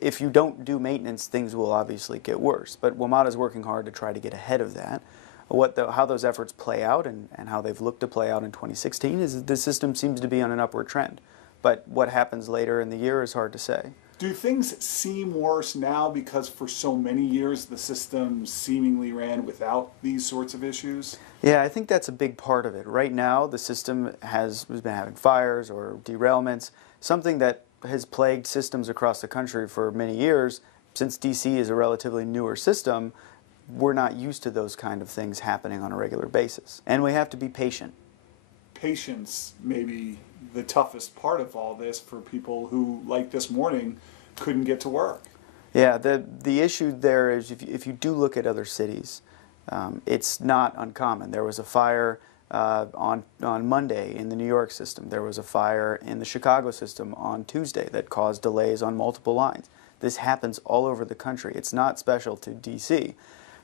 if you don't do maintenance, things will obviously get worse. But WMATA is working hard to try to get ahead of that. How those efforts play out and how they've looked to play out in 2016 is that the system seems to be on an upward trend. But what happens later in the year is hard to say. Do things seem worse now because for so many years the system seemingly ran without these sorts of issues? Yeah, I think that's a big part of it. Right now, the system has been having fires or derailments, something that has plagued systems across the country for many years. Since DC is a relatively newer system, we're not used to those kind of things happening on a regular basis. And we have to be patient. Patience may be the toughest part of all this for people who, like this morning, couldn't get to work. Yeah, the issue there is if you do look at other cities, it's not uncommon. There was a fire on Monday in the New York system. There was a fire in the Chicago system on Tuesday that caused delays on multiple lines. This happens all over the country. It's not special to DC.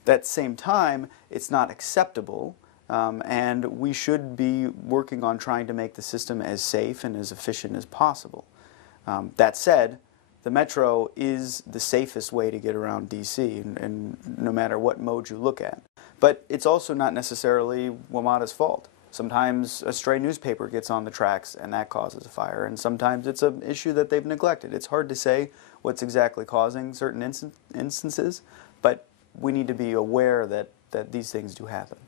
At the same time, it's not acceptable, and we should be working on trying to make the system as safe and as efficient as possible. That said, the Metro is the safest way to get around DC, and no matter what mode you look at. But it's also not necessarily WMATA's fault. Sometimes a stray newspaper gets on the tracks and that causes a fire, and sometimes it's an issue that they've neglected. It's hard to say what's exactly causing certain instances, but we need to be aware that these things do happen.